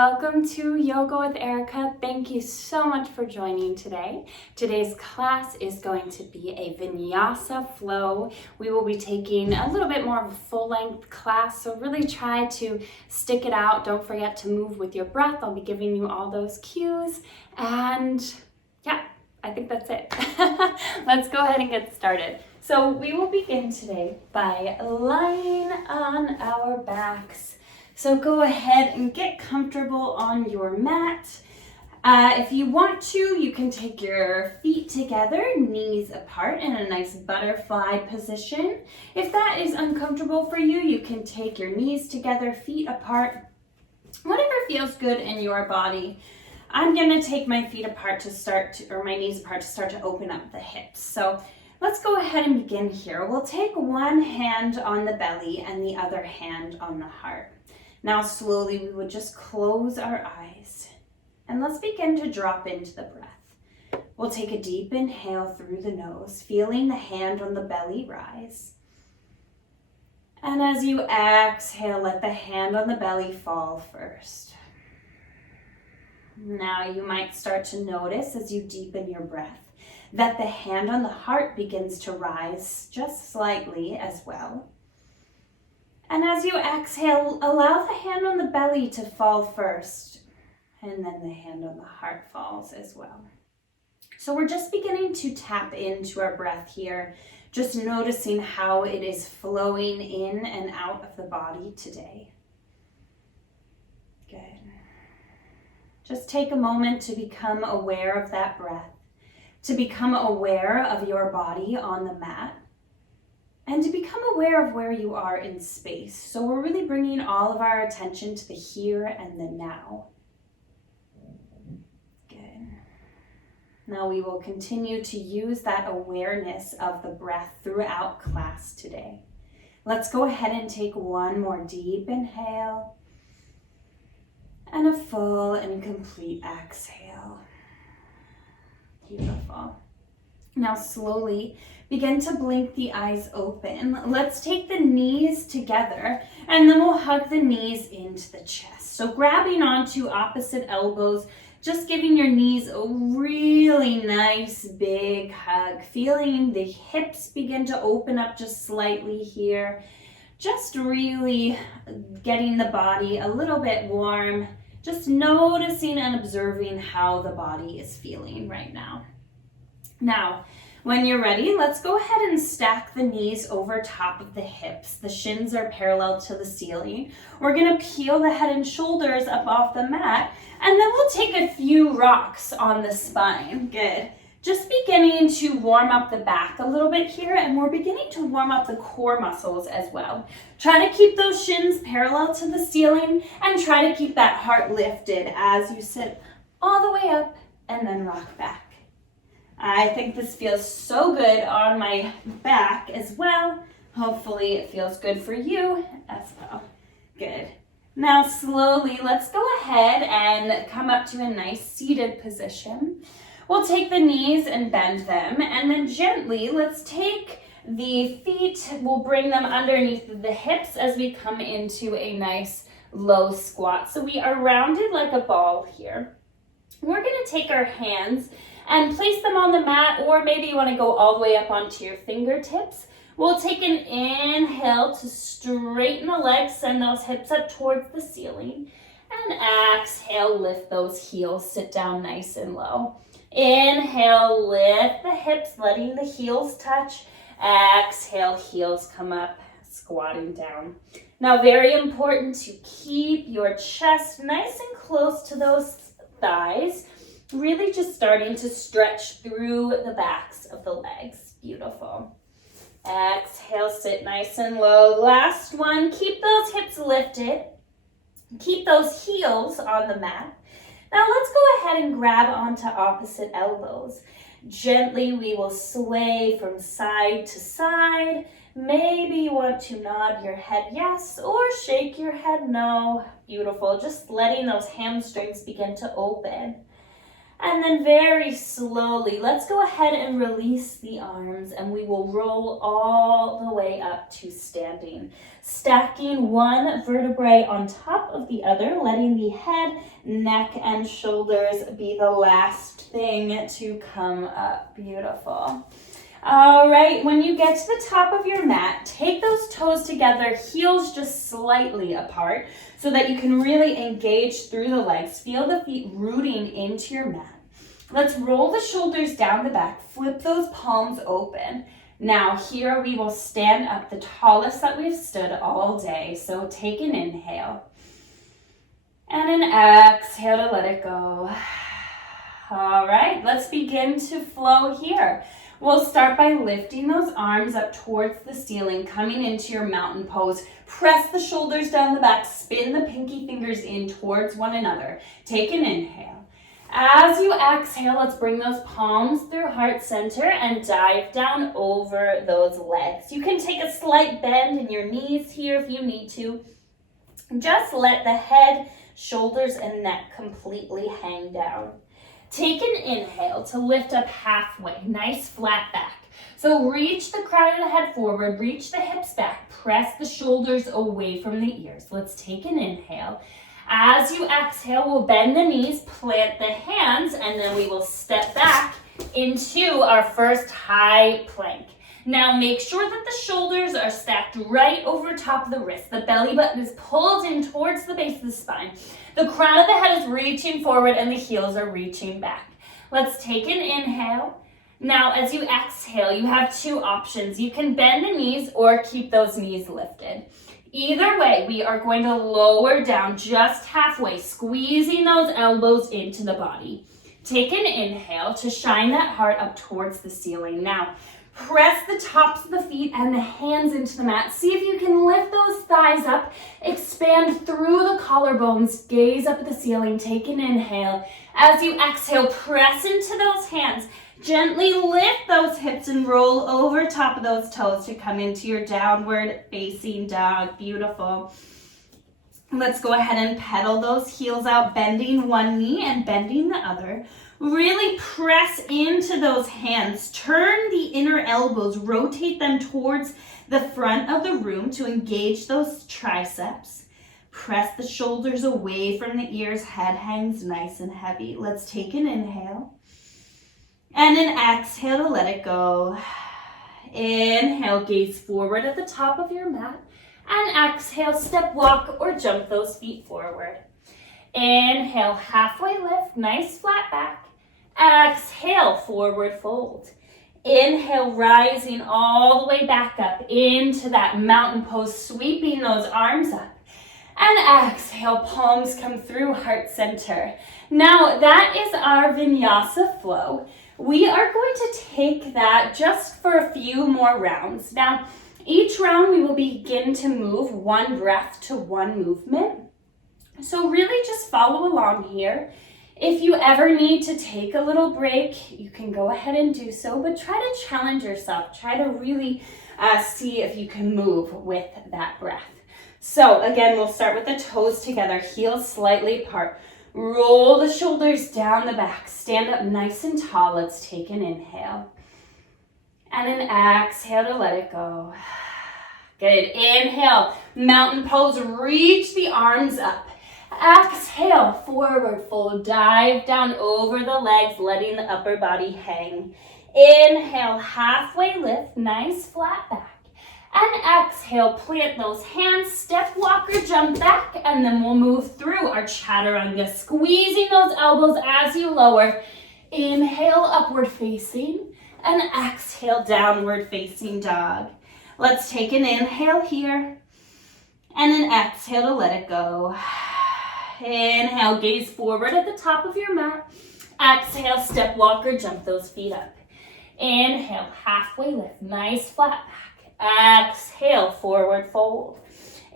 Welcome to Yoga with Erica. Thank you so much for joining today. Today's class is going to be a Vinyasa flow. We will be taking a little bit more of a full-length class, so really try to stick it out. Don't forget to move with your breath. I'll be giving you all those cues, and yeah, I think that's it. Let's go ahead and get started. So we will begin today by lying on our backs. So go ahead and get comfortable on your mat. If you want to, you can take your feet together, knees apart in a nice butterfly position. If that is uncomfortable for you, you can take your knees together, feet apart, whatever feels good in your body. I'm gonna take my feet apart or my knees apart to start to open up the hips. So let's go ahead and begin here. We'll take one hand on the belly and the other hand on the heart. Now slowly we would just close our eyes and let's begin to drop into the breath. We'll take a deep inhale through the nose, feeling the hand on the belly rise. And as you exhale, let the hand on the belly fall first. Now you might start to notice as you deepen your breath that the hand on the heart begins to rise just slightly as well. And as you exhale, allow the hand on the belly to fall first, and then the hand on the heart falls as well. So we're just beginning to tap into our breath here, just noticing how it is flowing in and out of the body today. Good. Just take a moment to become aware of that breath, to become aware of your body on the mat, and to become aware of where you are in space. So we're really bringing all of our attention to the here and the now. Good. Now we will continue to use that awareness of the breath throughout class today. Let's go ahead and take one more deep inhale and a full and complete exhale. Beautiful. Now slowly begin to blink the eyes open. Let's take the knees together and then we'll hug the knees into the chest. So grabbing onto opposite elbows, just giving your knees a really nice big hug. Feeling the hips begin to open up just slightly here. Just really getting the body a little bit warm. Just noticing and observing how the body is feeling right now. Now, when you're ready, let's go ahead and stack the knees over top of the hips. The shins are parallel to the ceiling. We're gonna peel the head and shoulders up off the mat, and then we'll take a few rocks on the spine. Good. Just beginning to warm up the back a little bit here, and we're beginning to warm up the core muscles as well. Try to keep those shins parallel to the ceiling, and try to keep that heart lifted as you sit all the way up and then rock back. I think this feels so good on my back as well. Hopefully it feels good for you as well. Good. Now slowly, let's go ahead and come up to a nice seated position. We'll take the knees and bend them, and then gently, let's take the feet, we'll bring them underneath the hips as we come into a nice low squat. So we are rounded like a ball here. We're gonna take our hands and place them on the mat, or maybe you wanna go all the way up onto your fingertips. We'll take an inhale to straighten the legs, send those hips up towards the ceiling, and exhale, lift those heels, sit down nice and low. Inhale, lift the hips, letting the heels touch. Exhale, heels come up, squatting down. Now, very important to keep your chest nice and close to those thighs. Really just starting to stretch through the backs of the legs. Beautiful. Exhale, sit nice and low. Last one, keep those hips lifted. Keep those heels on the mat. Now let's go ahead and grab onto opposite elbows. Gently we will sway from side to side. Maybe you want to nod your head yes or shake your head no. Beautiful. Just letting those hamstrings begin to open. And then very slowly, let's go ahead and release the arms, and we will roll all the way up to standing. Stacking one vertebrae on top of the other, letting the head, neck, and shoulders be the last thing to come up. Beautiful. All right, when you get to the top of your mat, take those toes together, heels just slightly apart, so that you can really engage through the legs. Feel the feet rooting into your mat. Let's roll the shoulders down the back, flip those palms open. Now here we will stand up, the tallest that we've stood all day. So take an inhale and an exhale to let it go. All right, let's begin to flow here. We'll start by lifting those arms up towards the ceiling, coming into your mountain pose. Press the shoulders down the back, spin the pinky fingers in towards one another. Take an inhale. As you exhale, let's bring those palms through heart center and dive down over those legs. You can take a slight bend in your knees here if you need to. Just let the head, shoulders, and neck completely hang down. Take an inhale to lift up halfway, nice flat back. So reach the crown of the head forward, reach the hips back, press the shoulders away from the ears. Let's take an inhale. As you exhale, we'll bend the knees, plant the hands, and then we will step back into our first high plank. Now make sure that the shoulders are stacked right over top of the wrist. The belly button is pulled in towards the base of the spine. The crown of the head is reaching forward and the heels are reaching back. Let's take an inhale. Now as you exhale, you have two options. You can bend the knees or keep those knees lifted. Either way, we are going to lower down just halfway, squeezing those elbows into the body. Take an inhale to shine that heart up towards the ceiling. Now, press the tops of the feet and the hands into the mat. See if you can lift those thighs up, expand through the collarbones, gaze up at the ceiling, take an inhale. As you exhale, press into those hands. Gently lift those hips and roll over top of those toes to come into your downward facing dog. Beautiful. Let's go ahead and pedal those heels out, bending one knee and bending the other. Really press into those hands. Turn the inner elbows, rotate them towards the front of the room to engage those triceps. Press the shoulders away from the ears, head hangs nice and heavy. Let's take an inhale. And an exhale to let it go. Inhale, gaze forward at the top of your mat. And exhale, step, walk, or jump those feet forward. Inhale, halfway lift, nice flat back. Exhale, forward fold. Inhale, rising all the way back up into that mountain pose, sweeping those arms up. And exhale, palms come through heart center. Now that is our vinyasa flow. We are going to take that just for a few more rounds. Now, each round we will begin to move one breath to one movement. So really just follow along here. If you ever need to take a little break, you can go ahead and do so, but try to challenge yourself. Try to really see if you can move with that breath. So again, we'll start with the toes together, heels slightly apart. Roll the shoulders down the back. Stand up nice and tall. Let's take an inhale. And an exhale to let it go. Good. Inhale. Mountain pose. Reach the arms up. Exhale. Forward fold. Dive down over the legs, letting the upper body hang. Inhale. Halfway lift. Nice flat back. And exhale, plant those hands, step, walk, or jump back, and then we'll move through our chaturanga, squeezing those elbows as you lower. Inhale, upward facing, and exhale, downward facing dog. Let's take an inhale here, and an exhale to let it go. Inhale, gaze forward at the top of your mat. Exhale, step, walk, or jump those feet up. Inhale, halfway lift, nice flat back. Exhale, forward fold.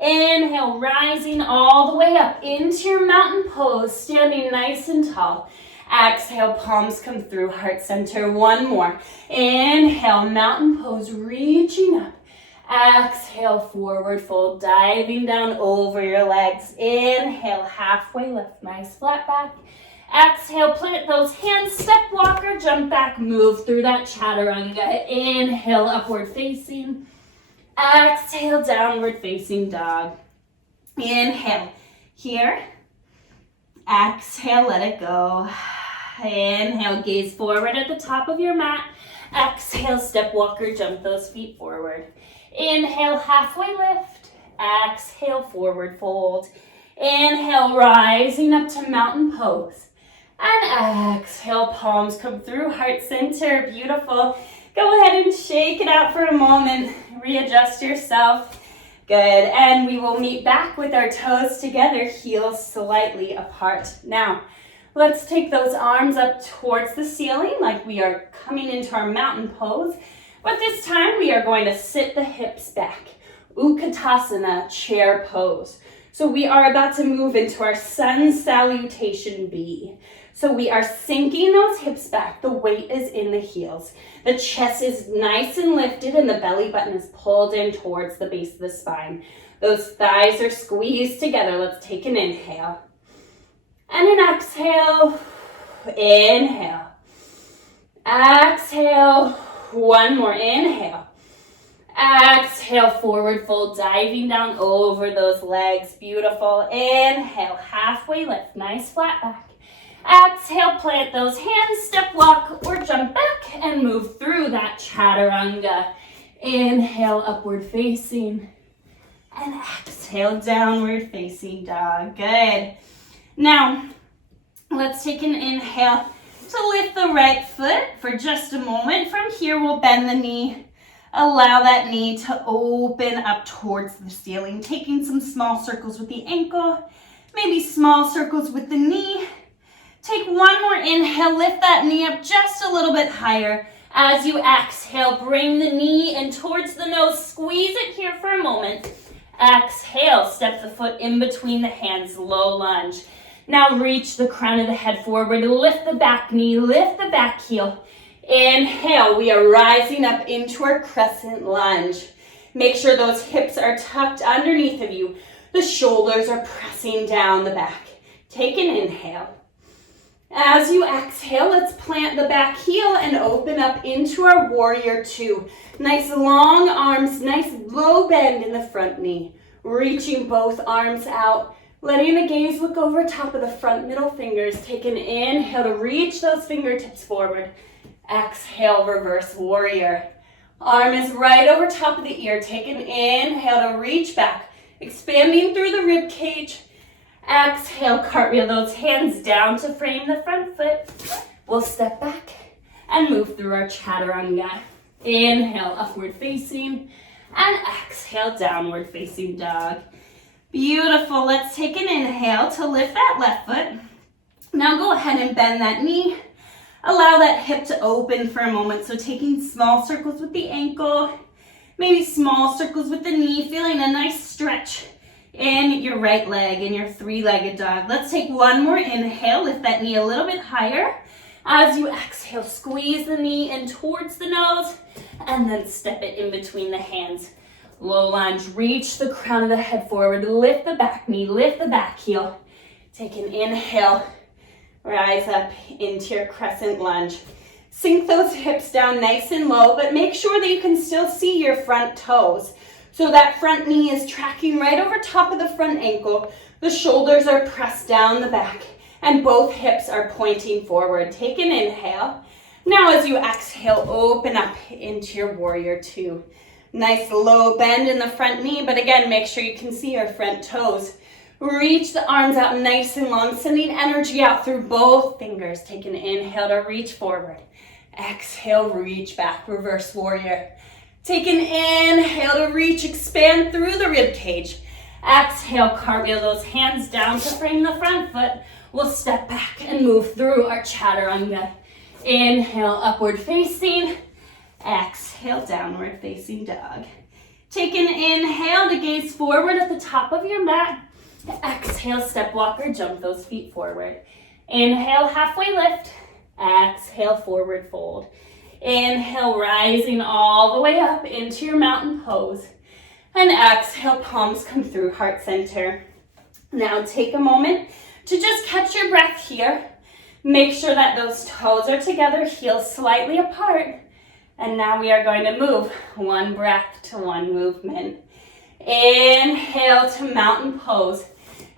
Inhale, rising all the way up into your mountain pose, standing nice and tall. Exhale, palms come through heart center. One more. Inhale, mountain pose, reaching up. Exhale, forward fold, diving down over your legs. Inhale, halfway lift, nice flat back. Exhale, plant those hands, step, walk, or jump back, move through that chaturanga. Inhale, upward facing. Exhale, downward facing dog. Inhale, here. Exhale, let it go. Inhale, gaze forward at the top of your mat. Exhale, step, walk, or jump those feet forward. Inhale, halfway lift. Exhale, forward fold. Inhale, rising up to mountain pose. And exhale, palms come through, heart center, beautiful. Go ahead and shake it out for a moment. Readjust yourself. Good, and we will meet back with our toes together, heels slightly apart. Now, let's take those arms up towards the ceiling like we are coming into our mountain pose. But this time we are going to sit the hips back. Utkatasana, chair pose. So we are about to move into our sun salutation B. So we are sinking those hips back. The weight is in the heels. The chest is nice and lifted and the belly button is pulled in towards the base of the spine. Those thighs are squeezed together. Let's take an inhale. And an exhale. Inhale. Exhale. One more inhale. Exhale, forward fold, diving down over those legs. Beautiful. Inhale, halfway lift, nice flat back. Exhale, plant those hands, step, walk, or jump back and move through that chaturanga. Inhale, upward facing. And exhale, downward facing dog. Good. Now, let's take an inhale to lift the right foot for just a moment. From here, we'll bend the knee. Allow that knee to open up towards the ceiling, taking some small circles with the ankle, maybe small circles with the knee. Take one more inhale, lift that knee up just a little bit higher. As you exhale, bring the knee in towards the nose, squeeze it here for a moment. Exhale, step the foot in between the hands, low lunge. Now reach the crown of the head forward, lift the back knee, lift the back heel. Inhale, we are rising up into our crescent lunge. Make sure those hips are tucked underneath of you. The shoulders are pressing down the back. Take an inhale. As you exhale, let's plant the back heel and open up into our warrior two. Nice long arms, nice low bend in the front knee. Reaching both arms out, letting the gaze look over top of the front middle fingers. Take an inhale to reach those fingertips forward. Exhale, reverse warrior. Arm is right over top of the ear. Take an inhale to reach back, expanding through the rib cage. Exhale, cartwheel those hands down to frame the front foot. We'll step back and move through our chaturanga. Inhale, upward facing, and exhale, downward facing dog. Beautiful. Let's take an inhale to lift that left foot. Now go ahead and bend that knee. Allow that hip to open for a moment. So taking small circles with the ankle, maybe small circles with the knee, feeling a nice stretch in your right leg in your three-legged dog. Let's take one more inhale, lift that knee a little bit higher. As you exhale, squeeze the knee in towards the nose and then step it in between the hands. Low lunge, reach the crown of the head forward, lift the back knee, lift the back heel. Take an inhale. Rise up into your crescent lunge. Sink those hips down nice and low, but make sure that you can still see your front toes. So that front knee is tracking right over top of the front ankle. The shoulders are pressed down the back, and both hips are pointing forward. Take an inhale. Now as you exhale, open up into your warrior two. Nice low bend in the front knee, but again, make sure you can see your front toes. Reach the arms out nice and long, sending energy out through both fingers. Take an inhale to reach forward. Exhale, reach back, reverse warrior. Take an inhale to reach, expand through the rib cage. Exhale, cartwheel those hands down to frame the front foot. We'll step back and move through our chaturanga. Inhale, upward facing. Exhale, downward facing dog. Take an inhale to gaze forward at the top of your mat. Exhale, step walker, jump those feet forward. Inhale, halfway lift. Exhale, forward fold. Inhale, rising all the way up into your mountain pose. And exhale, palms come through heart center. Now take a moment to just catch your breath here. Make sure that those toes are together, heels slightly apart. And now we are going to move one breath to one movement. Inhale to mountain pose.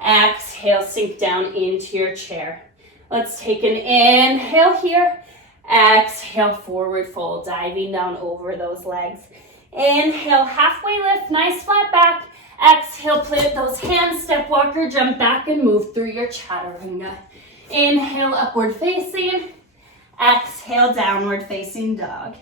Exhale, sink down into your chair. Let's take an inhale here. Exhale, forward fold, diving down over those legs. Inhale, halfway lift, nice flat back. Exhale, plant those hands, step walker, jump back and move through your chaturanga. Inhale, upward facing. Exhale, downward facing dog.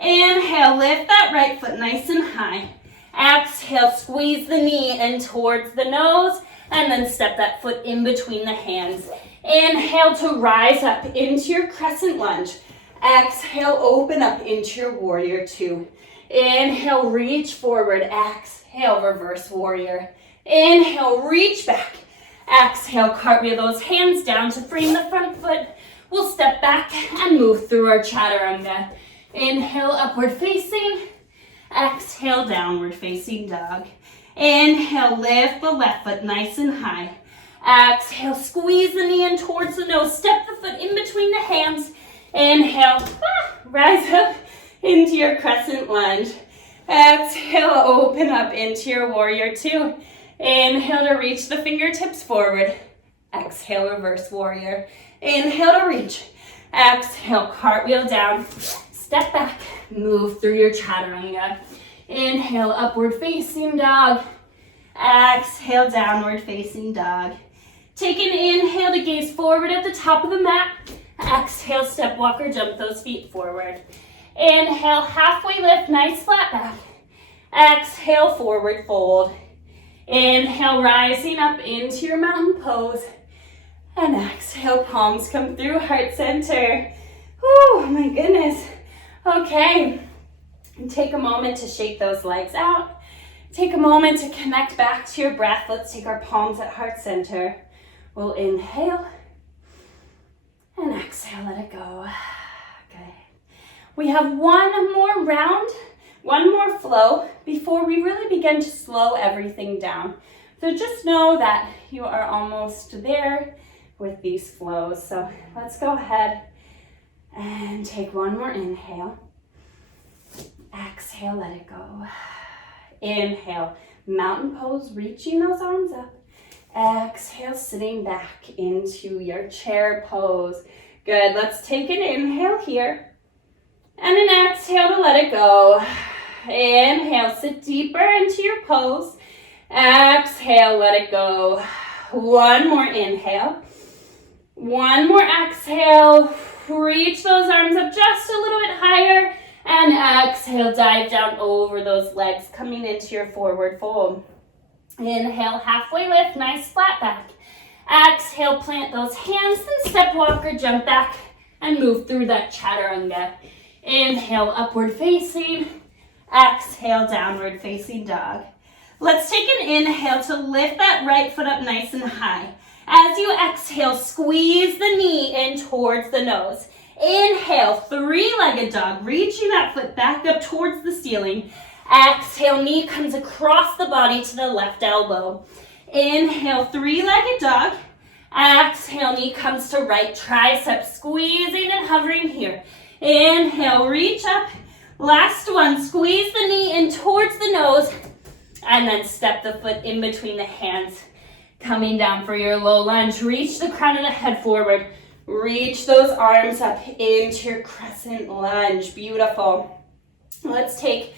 Inhale, lift that right foot nice and high. Exhale, squeeze the knee in towards the nose, and then step that foot in between the hands. Inhale to rise up into your crescent lunge. Exhale, open up into your warrior two. Inhale, reach forward. Exhale, reverse warrior. Inhale, reach back. Exhale, cartwheel those hands down to frame the front foot. We'll step back and move through our chaturanga. Inhale, upward facing. Exhale, downward facing dog. Inhale, lift the left foot nice and high. Exhale, squeeze the knee in towards the nose. Step the foot in between the hands. Inhale, rise up into your crescent lunge. Exhale, open up into your warrior two. Inhale to reach the fingertips forward. Exhale, reverse warrior. Inhale to reach. Exhale, cartwheel down. Step back, move through your chaturanga. Inhale, upward facing dog. Exhale, downward facing dog. Take an inhale to gaze forward at the top of the mat. Exhale, step walker, jump those feet forward. Inhale, halfway lift, nice flat back. Exhale, forward fold. Inhale, rising up into your mountain pose. And exhale, palms come through, heart center. Oh my goodness. Okay, take a moment to shake those legs out. Take a moment to connect back to your breath. Let's take our palms at heart center. We'll inhale and exhale, let it go. Okay. We have one more round, one more flow before we really begin to slow everything down. So just know that you are almost there with these flows. So let's go ahead and take one more inhale. Exhale, let it go. Inhale, mountain pose, reaching those arms up. Exhale, sitting back into your chair pose. Good, let's take an inhale here. And an exhale to let it go. Inhale, sit deeper into your pose. Exhale, let it go. One more inhale. One more exhale. Reach those arms up just a little bit higher. And exhale, dive down over those legs, coming into your forward fold. Inhale, halfway lift, nice flat back. Exhale, plant those hands and step walker, jump back and move through that chaturanga. Inhale, upward facing. Exhale, downward facing dog. Let's take an inhale to lift that right foot up nice and high. As you exhale, squeeze the knee in towards the nose. Inhale, three-legged dog, reaching that foot back up towards the ceiling. Exhale, knee comes across the body to the left elbow. Inhale, three-legged dog. Exhale, knee comes to right tricep, squeezing and hovering here. Inhale, reach up. Last one, squeeze the knee in towards the nose. And then step the foot in between the hands. Coming down for your low lunge. Reach the crown of the head forward. Reach those arms up into your crescent lunge. Beautiful. Let's take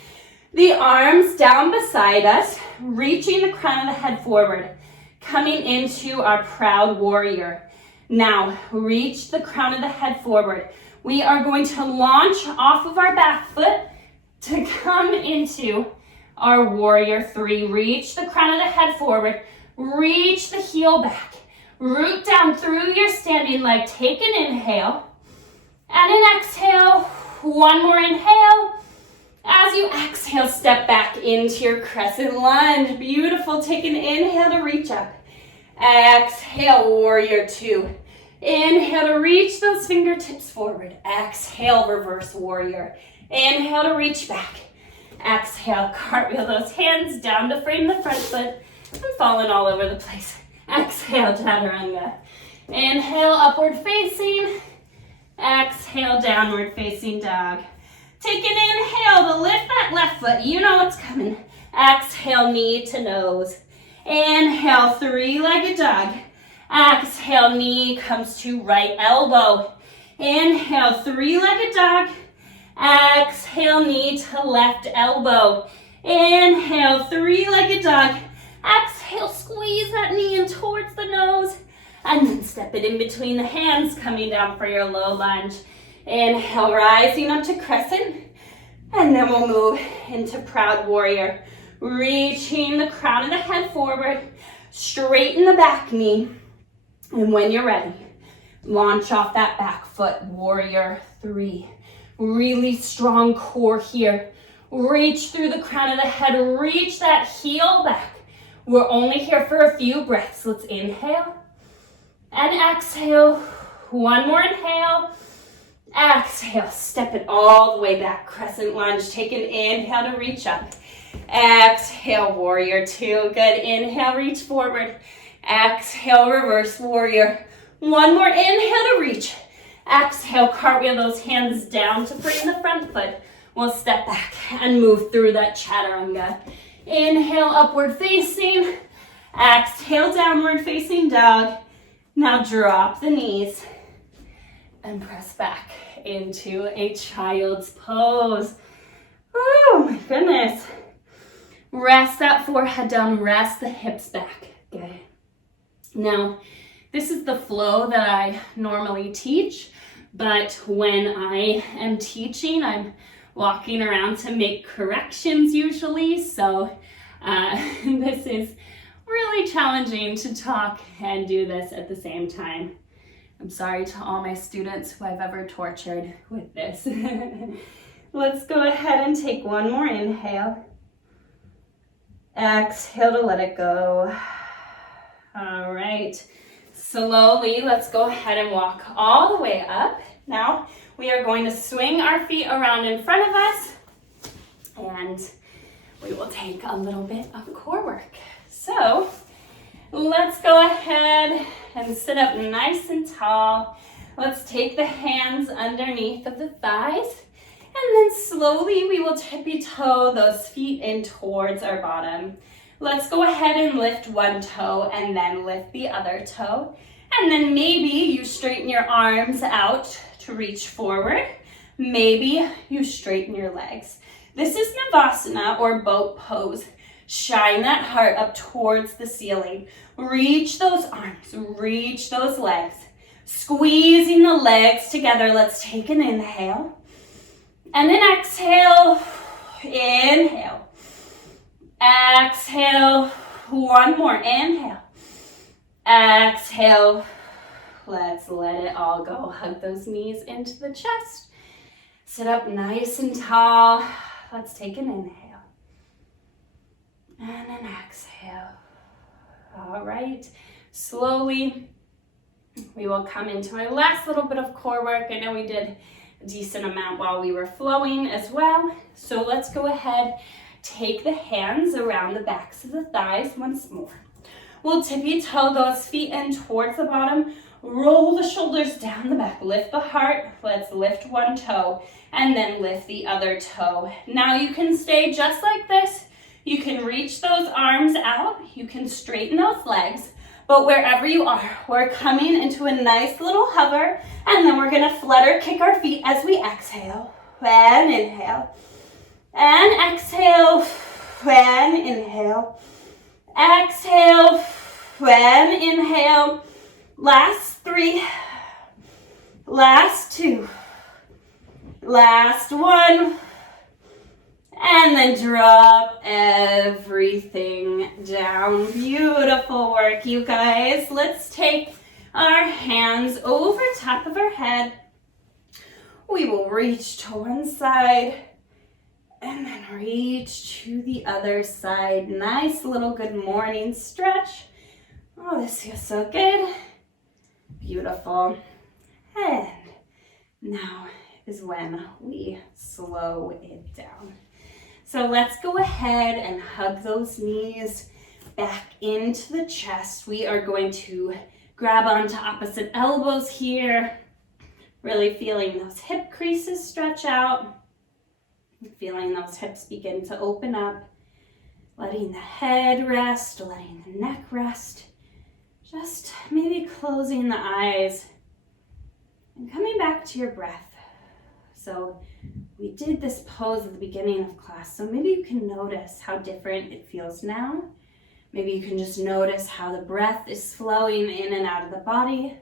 the arms down beside us, reaching the crown of the head forward, coming into our proud warrior. Now, reach the crown of the head forward. We are going to launch off of our back foot to come into our warrior three. Reach the crown of the head forward. Reach the heel back. Root down through your standing leg. Take an inhale and an exhale. One more inhale. As you exhale, step back into your crescent lunge. Beautiful. Take an inhale to reach up. Exhale, warrior two. Inhale to reach those fingertips forward. Exhale, reverse warrior. Inhale to reach back. Exhale, cartwheel those hands down to frame the front foot. I'm falling all over the place. Exhale, chaturanga. Inhale, upward facing. Exhale, downward facing dog. Take an inhale to lift that left foot. You know what's coming. Exhale, knee to nose. Inhale, three-legged dog. Exhale, knee comes to right elbow. Inhale, three-legged dog. Exhale, knee to left elbow. Inhale, three-legged dog. Exhale, squeeze that knee in towards the nose. And then step it in between the hands, coming down for your low lunge. Inhale, rising up to crescent. And then we'll move into proud warrior. Reaching the crown of the head forward. Straighten the back knee. And when you're ready, launch off that back foot. Warrior 3. Really strong core here. Reach through the crown of the head. Reach that heel back. We're only here for a few breaths. Let's inhale and exhale. One more inhale. Exhale. Step it all the way back. Crescent lunge. Take an inhale to reach up. Exhale, warrior 2. Good. Inhale, reach forward. Exhale, reverse warrior. One more inhale to reach. Exhale, cartwheel those hands down to bring the front foot. We'll step back and move through that chaturanga. Inhale, upward facing. Exhale, downward facing dog. Now drop the knees and press back into a child's pose. Oh my goodness. Rest that forehead down, rest the hips back. Good. Now, this is the flow that I normally teach, but when I am teaching, I'm walking around to make corrections usually, so this is really challenging to talk and do this at the same time. I'm sorry to all my students who I've ever tortured with this. Let's go ahead and take one more inhale. Exhale to let it go. All right. Slowly, let's go ahead and walk all the way up. Now, we are going to swing our feet around in front of us, and we will take a little bit of core work. So, let's go ahead and sit up nice and tall. Let's take the hands underneath of the thighs, and then slowly we will tippy toe those feet in towards our bottom. Let's go ahead and lift one toe and then lift the other toe. And then maybe you straighten your arms out to reach forward. Maybe you straighten your legs. This is Navasana or boat pose. Shine that heart up towards the ceiling. Reach those arms, reach those legs. Squeezing the legs together. Let's take an inhale. And then exhale. Inhale. Exhale. One more. Inhale. Exhale. Let's let it all go. Hug those knees into the chest. Sit up nice and tall. Let's take an inhale. And an exhale. All right. Slowly, we will come into our last little bit of core work. I know we did a decent amount while we were flowing as well. So let's go ahead, take the hands around the backs of the thighs once more. We'll tippy toe those feet in towards the bottom. Roll the shoulders down the back. Lift the heart. Let's lift one toe and then lift the other toe. Now you can stay just like this. You can reach those arms out. You can straighten those legs. But wherever you are, we're coming into a nice little hover, and then we're gonna flutter kick our feet as we exhale. And inhale. And exhale. And inhale. Exhale. And inhale. Last 3. Last 2. Last 1. And then drop everything down. Beautiful work, you guys. Let's take our hands over top of our head. We will reach to one side and then reach to the other side. Nice little good morning stretch. Oh, this feels so good. Beautiful. And now is when we slow it down. So let's go ahead and hug those knees back into the chest. We are going to Grab onto opposite elbows here. Really feeling those hip creases stretch out. Feeling those hips begin to open up. Letting the head rest, letting the neck rest. Just maybe closing the eyes and coming back to your breath. So we did this pose at the beginning of class, so maybe you can notice how different it feels now. Maybe you can just notice how the breath is flowing in and out of the body.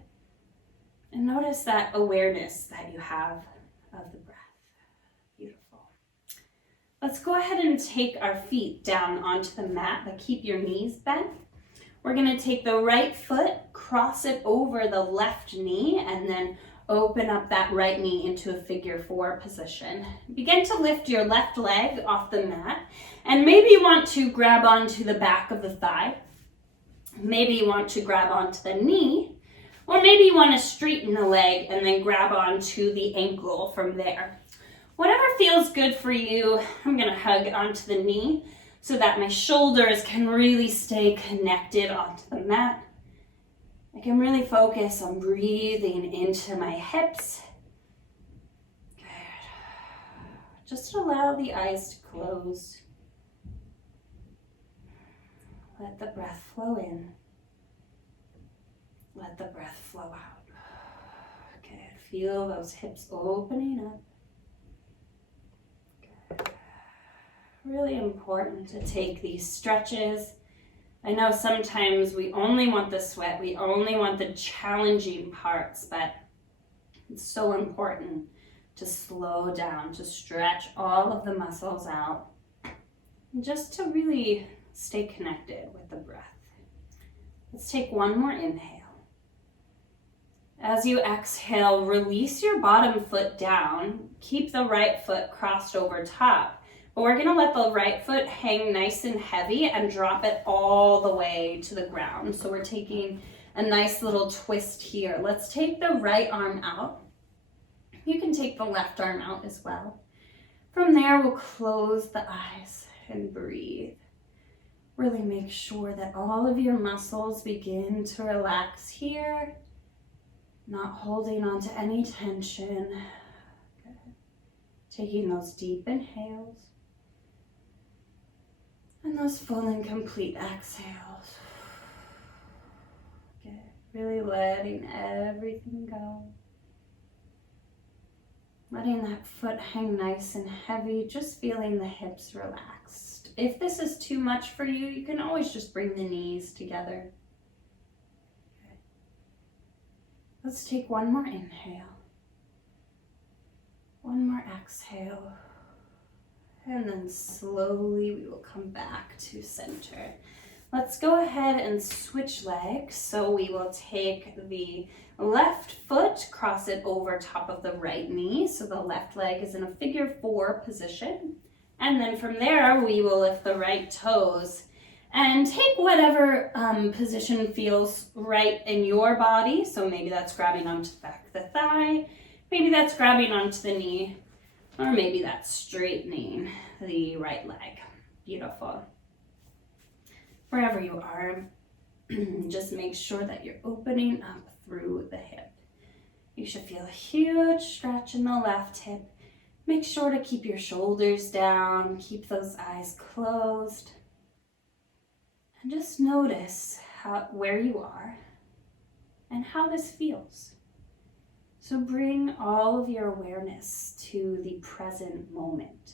And notice that awareness that you have of the breath. Beautiful. Let's go ahead and take our feet down onto the mat, but keep your knees bent. We're going to take the right foot, cross it over the left knee, and then open up that right knee into a figure 4 position. Begin to lift your left leg off the mat, and maybe you want to grab onto the back of the thigh. Maybe you want to grab onto the knee, or maybe you want to straighten the leg and then grab onto the ankle from there. Whatever feels good for you. I'm going to hug onto the knee so that my shoulders can really stay connected onto the mat. I can really focus on breathing into my hips. Good. Just allow the eyes to close. Let the breath flow in. Let the breath flow out. Good. Feel those hips opening up. Good. Really important to take these stretches. I know sometimes we only want the sweat, we only want the challenging parts, but it's so important to slow down, to stretch all of the muscles out, and just to really stay connected with the breath. Let's take one more inhale. As you exhale, release your bottom foot down, keep the right foot crossed over top. But we're gonna let the right foot hang nice and heavy and drop it all the way to the ground. So we're taking a nice little twist here. Let's take the right arm out. You can take the left arm out as well. From there, we'll close the eyes and breathe. Really make sure that all of your muscles begin to relax here, not holding on to any tension. Good. Taking those deep inhales. And those full and complete exhales. Good. Really letting everything go. Letting that foot hang nice and heavy, just feeling the hips relaxed. If this is too much for you, you can always just bring the knees together. Okay. Let's take one more inhale. One more exhale. And then slowly we will come back to center. Let's go ahead and switch legs. So we will take the left foot, cross it over top of the right knee. So the left leg is in a figure 4 position. And then from there, we will lift the right toes and take whatever position feels right in your body. So maybe that's grabbing onto the back of the thigh. Maybe that's grabbing onto the knee. Or maybe that's straightening the right leg. Beautiful. Wherever you are, just make sure that you're opening up through the hip. You should feel a huge stretch in the left hip. Make sure to keep your shoulders down, keep those eyes closed. And just notice where you are and how this feels. So bring all of your awareness to the present moment.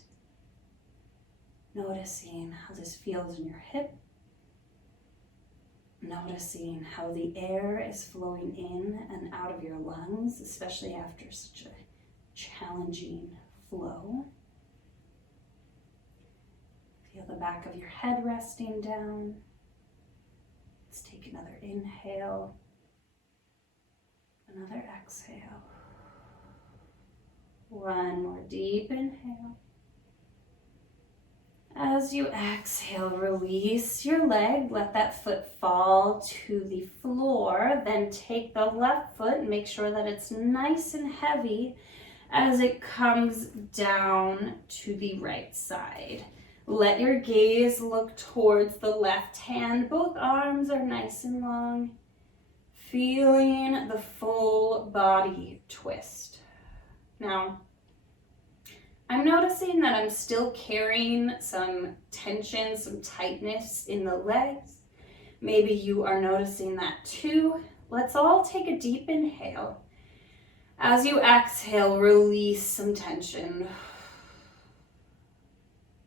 Noticing how this feels in your hip. Noticing how the air is flowing in and out of your lungs, especially after such a challenging flow. Feel the back of your head resting down. Let's take another inhale. Another exhale. One more deep inhale. As you exhale, release your leg. Let that foot fall to the floor. Then take the left foot and make sure that it's nice and heavy as it comes down to the right side. Let your gaze look towards the left hand. Both arms are nice and long. Feeling the full body twist. Now, I'm noticing that I'm still carrying some tension, some tightness in the legs. Maybe you are noticing that too. Let's all take a deep inhale. As you exhale, release some tension.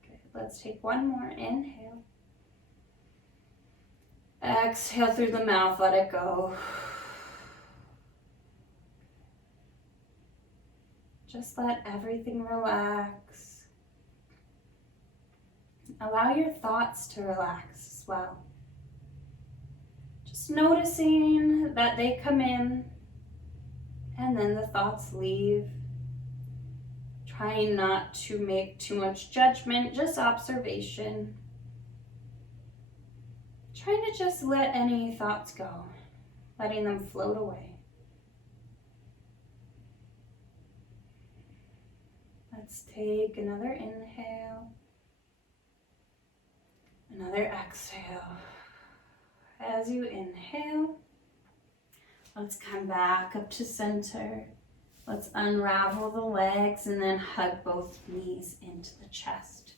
Okay, let's take one more. Inhale. Exhale through the mouth, let it go. Just let everything relax. Allow your thoughts to relax as well. Just noticing that they come in and then the thoughts leave. Trying not to make too much judgment, just observation. Trying to just let any thoughts go, letting them float away. Let's take another inhale, another exhale. As you inhale, let's come back up to center. Let's unravel the legs and then hug both knees into the chest.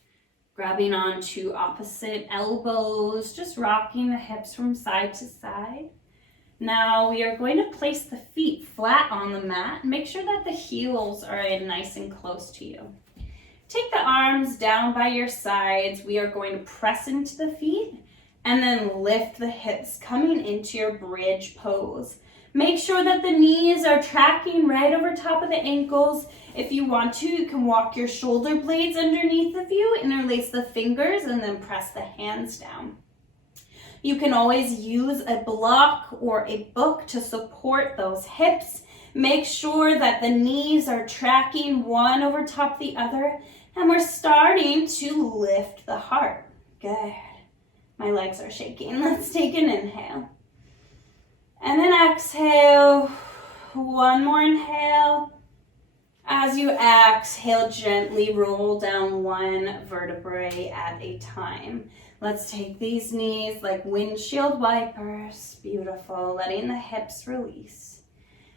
Grabbing onto opposite elbows, just rocking the hips from side to side. Now we are going to place the feet flat on the mat. Make sure that the heels are in nice and close to you. Take the arms down by your sides. We are going to press into the feet and then lift the hips, coming into your bridge pose. Make sure that the knees are tracking right over top of the ankles. If you want to, you can walk your shoulder blades underneath of you, interlace the fingers, and then press the hands down. You can always use a block or a book to support those hips. Make sure that the knees are tracking one over top of the other, and we're starting to lift the heart. Good. My legs are shaking. Let's take an inhale. And then exhale. One more inhale. As you exhale, gently roll down one vertebrae at a time. Let's take these knees like windshield wipers. Beautiful. Letting the hips release.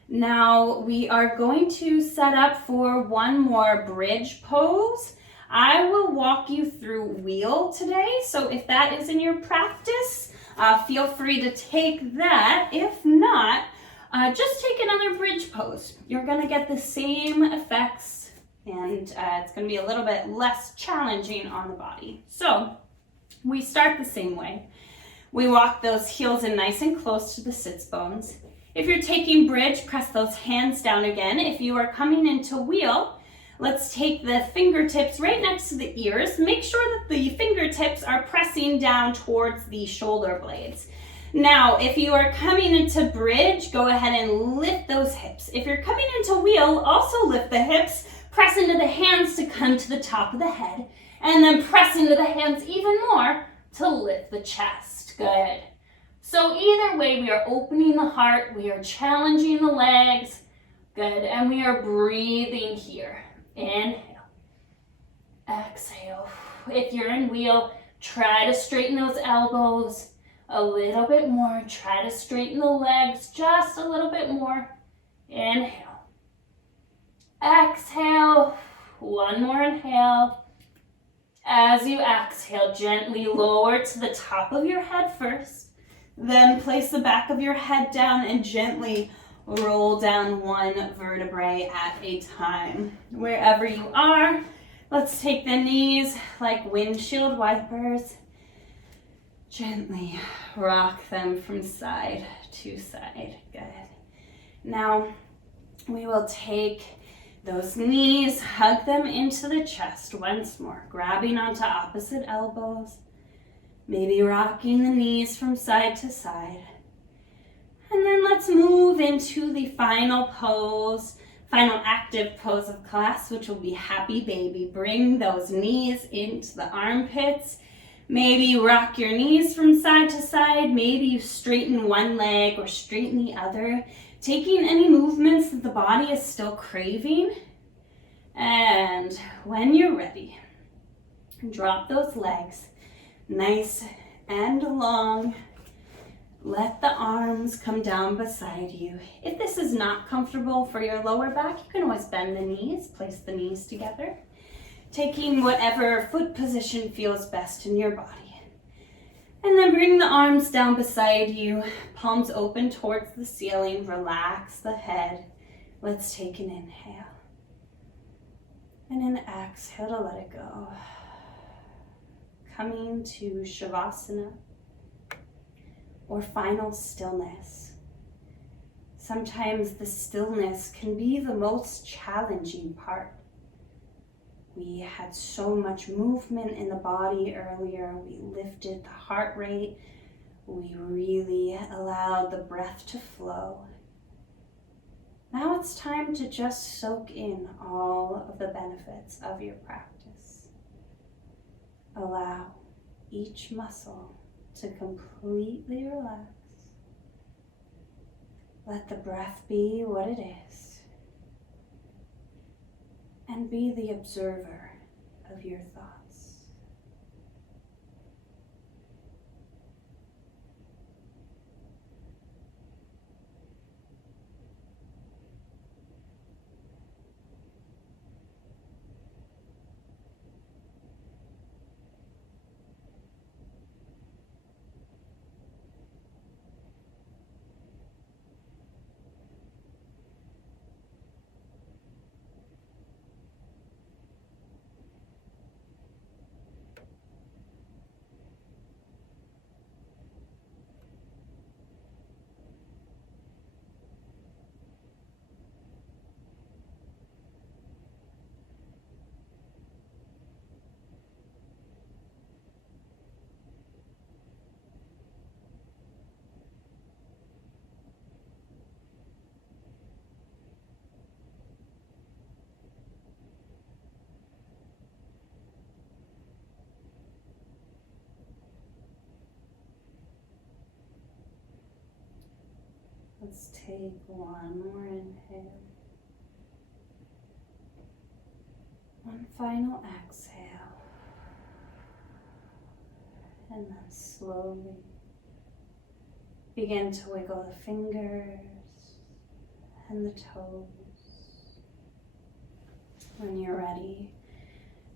Now we are going to set up for one more bridge pose. I will walk you through wheel today. So if that is in your practice, feel free to take that. If not, just take another bridge pose. You're gonna get the same effects and it's gonna be a little bit less challenging on the body. So we start the same way. We walk those heels in nice and close to the sits bones. If you're taking bridge, press those hands down again. If you are coming into wheel, let's take the fingertips right next to the ears. Make sure that the fingertips are pressing down towards the shoulder blades. Now, if you are coming into bridge, go ahead and lift those hips. If you're coming into wheel, also lift the hips, press into the hands to come to the top of the head, and then press into the hands even more to lift the chest. Good. So either way, we are opening the heart, we are challenging the legs. Good, and we are breathing here. Inhale. Exhale. If you're in wheel, try to straighten those elbows a little bit more. Try to straighten the legs just a little bit more. Inhale. Exhale. One more inhale. As you exhale, gently lower to the top of your head first. Then place the back of your head down and gently roll down one vertebrae at a time. Wherever you are, let's take the knees like windshield wipers. Gently rock them from side to side. Good. Now we will take those knees, hug them into the chest once more, grabbing onto opposite elbows, maybe rocking the knees from side to side. And then let's move into the final pose, final active pose of class, which will be happy baby. Bring those knees into the armpits. Maybe rock your knees from side to side. Maybe you straighten one leg or straighten the other, taking any movements that the body is still craving. And when you're ready, drop those legs nice and long. Let the arms come down beside you. If this is not comfortable for your lower back, you can always bend the knees, place the knees together, taking whatever foot position feels best in your body. And then bring the arms down beside you, palms open towards the ceiling, relax the head. Let's take an inhale. And an exhale to let it go. Coming to Shavasana, or final stillness. Sometimes the stillness can be the most challenging part. We had so much movement in the body earlier. We lifted the heart rate. We really allowed the breath to flow. Now it's time to just soak in all of the benefits of your practice. Allow each muscle to completely relax. Let the breath be what it is. And be the observer of your thoughts. Let's take one more inhale. One final exhale. And then slowly begin to wiggle the fingers and the toes. When you're ready,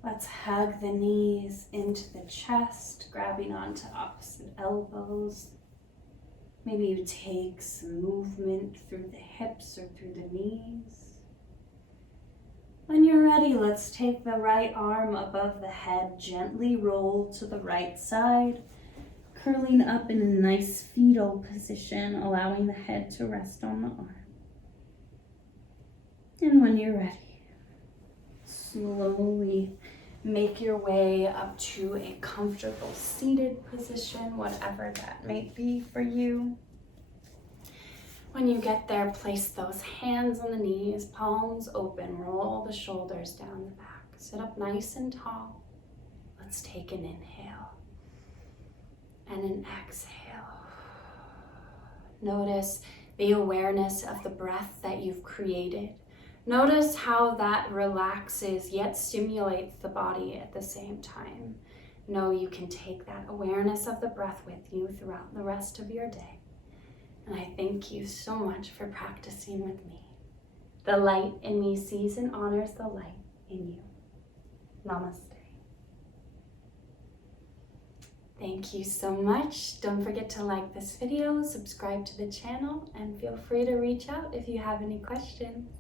let's hug the knees into the chest, grabbing onto opposite elbows. Maybe you take some movement through the hips or through the knees. When you're ready, let's take the right arm above the head, gently roll to the right side, curling up in a nice fetal position, allowing the head to rest on the arm. And when you're ready, slowly make your way up to a comfortable seated position, whatever that may be for you. When you get there, place those hands on the knees, palms open, roll the shoulders down the back. Sit up nice and tall. Let's take an inhale and an exhale. Notice the awareness of the breath that you've created. Notice how that relaxes yet stimulates the body at the same time. Know you can take that awareness of the breath with you throughout the rest of your day. And I thank you so much for practicing with me. The light in me sees and honors the light in you. Namaste. Thank you so much. Don't forget to like this video, subscribe to the channel, and feel free to reach out if you have any questions.